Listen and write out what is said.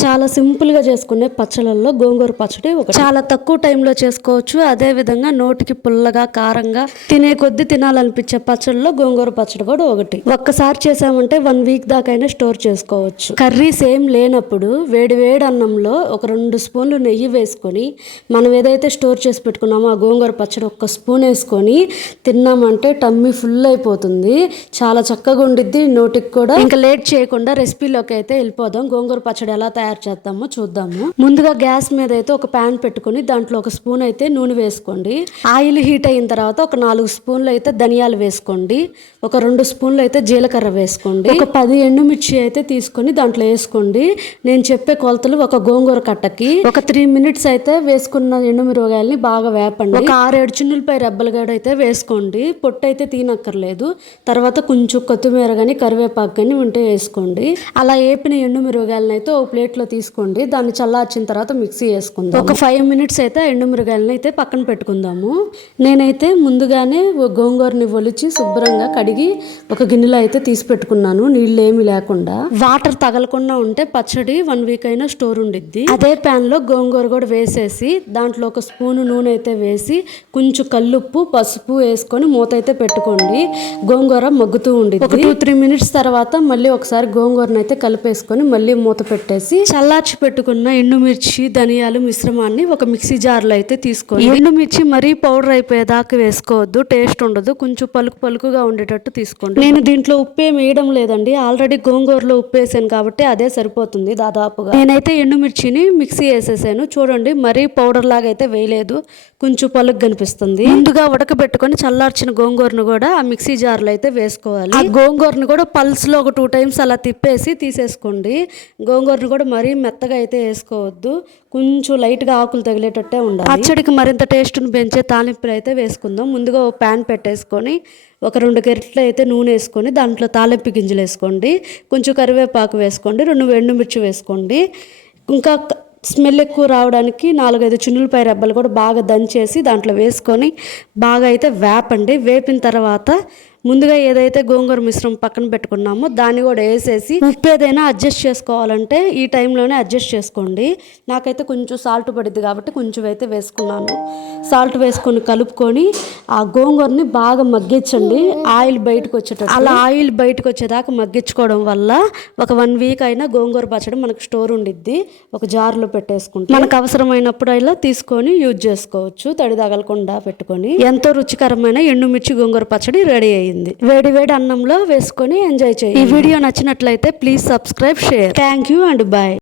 చాలా సింపుల్గా చేసుకునే పచ్చళ్ళల్లో గోంగూర పచ్చడి చాలా తక్కువ టైంలో చేసుకోవచ్చు. అదే విధంగా నోటికి పుల్లగా కారంగా తినే కొద్ది తినాలనిపించే పచ్చళ్ళలో గోంగూర పచ్చడి కూడా ఒకటి. ఒక్కసారి చేసామంటే 1 వీక్ దాకైనా స్టోర్ చేసుకోవచ్చు. కర్రీస్ ఏం లేనప్పుడు వేడి వేడి అన్నంలో ఒక 2 స్పూన్లు నెయ్యి వేసుకొని మనం ఏదైతే స్టోర్ చేసి పెట్టుకున్నామో ఆ గోంగూర పచ్చడి 1 స్పూన్ వేసుకొని తిన్నామంటే టమ్మీ ఫుల్ అయిపోతుంది. చాలా చక్కగా ఉండిద్ది నోటికి కూడా. ఇంకా లేట్ చేయకుండా రెసిపీలోకి అయితే వెళ్ళిపోదాం. గోంగూర పచ్చడి ఎలా తయారు చేద్దామో చూద్దాము. ముందుగా గ్యాస్ మీద అయితే ఒక ప్యాన్ పెట్టుకుని దాంట్లో 1 స్పూన్ అయితే నూనె వేసుకోండి. ఆయిల్ హీట్ అయిన తర్వాత ఒక 4 స్పూన్లు అయితే ధనియాలు వేసుకోండి. ఒక 2 స్పూన్లు అయితే జీలకర్ర వేసుకోండి. ఒక 10 ఎండుమిర్చి అయితే తీసుకొని దాంట్లో వేసుకోండి. నేను చెప్పే కొలతలు ఒక గోంగూర కట్టకి. ఒక 3 మినిట్స్ అయితే వేసుకున్న ఎండుమిరపకాయలని బాగా వేపండి. ఒక 6-7 చిన్నులపై రెబ్బలు గడ అయితే వేసుకోండి. పొట్టు అయితే తీనక్కర్లేదు. తర్వాత కొంచెం కొత్తిమీర కానీ కరివేపాకు కానీ ఉంటే వేసుకోండి. అలా వేపిన ఎండుమిరపకాయలను అయితే ఒక ప్లేట్లో తీసుకోండి. దాన్ని చల్లార్చిన తర్వాత మిక్సీ వేసుకుందాం. ఒక 5 మినిట్స్ అయితే ఎండుమిరపకాయలను అయితే పక్కన పెట్టుకుందాము. నేనైతే ముందుగానే గోంగూరని ఒలిచి శుభ్రంగా కడిగి ఒక గిన్నెలో అయితే తీసి పెట్టుకున్నాను. నీళ్ళు ఏమి లేకుండా. వాటర్ తగలకుండా ఉంటే పచ్చడి 1 వీక్ అయినా స్టోర్ ఉండిద్ది. అదే ప్యాన్ లో గోంగూర కూడా వేసేసి దాంట్లో 1 స్పూన్ నూనె అయితే వేసి కొంచెం కల్లుప్పు పసుపు వేసుకొని మూత అయితే పెట్టుకోండి. గోంగూర మగ్గుతూ ఉండి ఒక 2-3 మినిట్స్ తర్వాత మళ్ళీ ఒకసారి గోంగూరను అయితే కలిపేసుకొని మళ్ళీ మూత పెట్టేసి చల్లార్చి పెట్టుకున్న ఎండుమిర్చి ధనియాలు మిశ్రమాన్ని ఒక మిక్సీ జార్లో అయితే తీసుకోండి. ఎండుమిర్చి మరీ పౌడర్ అయిపోయేదాకా వేసుకోవద్దు, టేస్ట్ ఉండదు. కొంచెం పలుకు పలుకుగా ఉండేటట్టు తీసుకోండి. నేను దీంట్లో ఉప్పు ఏం వేయడం లేదండి, ఆల్రెడీ గోంగూరలో ఉప్పు వేసాను కాబట్టి అదే సరిపోతుంది దాదాపుగా. నేనైతే ఎండుమిర్చిని మిక్సీ వేసేసాను. చూడండి, మరీ పౌడర్ లాగా అయితే వేయలేదు, కొంచెం పలుకు కనిపిస్తుంది. ముందుగా ఉడకబెట్టుకొని చల్లార్చిన గోంగూరను కూడా ఆ మిక్సీ జార్లో అయితే వేసుకోవాలి. ఆ గోంగూరను కూడా పల్స్ లో ఒక 2 టైమ్స్ అలా తిప్పేసి తీసేసుకోండి. గోంగూరను కూడా మరీ మెత్తగా అయితే వేసుకోవద్దు, కొంచెం లైట్గా ఆకులు తగిలేటట్టే ఉండాలి. పచ్చడికి మరింత టేస్ట్ను పెంచే తాలింపులు అయితే వేసుకుందాం. ముందుగా ఒక ప్యాన్ పెట్టేసుకొని ఒక 2 గరిటెలు అయితే నూనె వేసుకొని దాంట్లో తాలింపు గింజలు వేసుకోండి. కొంచెం కరివేపాకు వేసుకోండి. 2 ఎండుమిర్చి వేసుకోండి. ఇంకా స్మెల్ ఎక్కువ రావడానికి 4-5 చిన్నులపై రెబ్బలు కూడా బాగా దంచేసి దాంట్లో వేసుకొని బాగా అయితే వేపండి. వేపిన తర్వాత ముందుగా ఏదైతే గోంగూర మిశ్రమం పక్కన పెట్టుకున్నామో దాన్ని కూడా వేసేసి ఉప్పు ఏదైనా అడ్జస్ట్ చేసుకోవాలంటే ఈ టైంలోనే అడ్జస్ట్ చేసుకోండి. నాకైతే కొంచెం సాల్ట్ పడిద్ది కాబట్టి కొంచెం అయితే వేసుకున్నాను. సాల్ట్ వేసుకొని కలుపుకొని ఆ గోంగూరని బాగా మగ్గించండి, ఆయిల్ బయటకు వచ్చేటట్టు. అలా ఆయిల్ బయటకు వచ్చేదాకా మగ్గించుకోవడం వల్ల ఒక 1 వీక్ అయినా గోంగూర పచ్చడి మనకు స్టోర్ ఉండిద్ది. ఒక జార్లో పెట్టేసుకుంటే మనకు అవసరమైనప్పుడు ఇలా తీసుకొని యూజ్ చేసుకోవచ్చు. తడి తగలకుండా పెట్టుకొని ఎంతో రుచికరమైన ఎండుమిర్చి గోంగూర పచ్చడి రెడీ అయ్యింది. వేడి వేడి అన్నంలో వేసుకొని ఎంజాయ్ చేయండి. ఈ వీడియో నచ్చినట్లయితే please subscribe, share. Thank you and bye.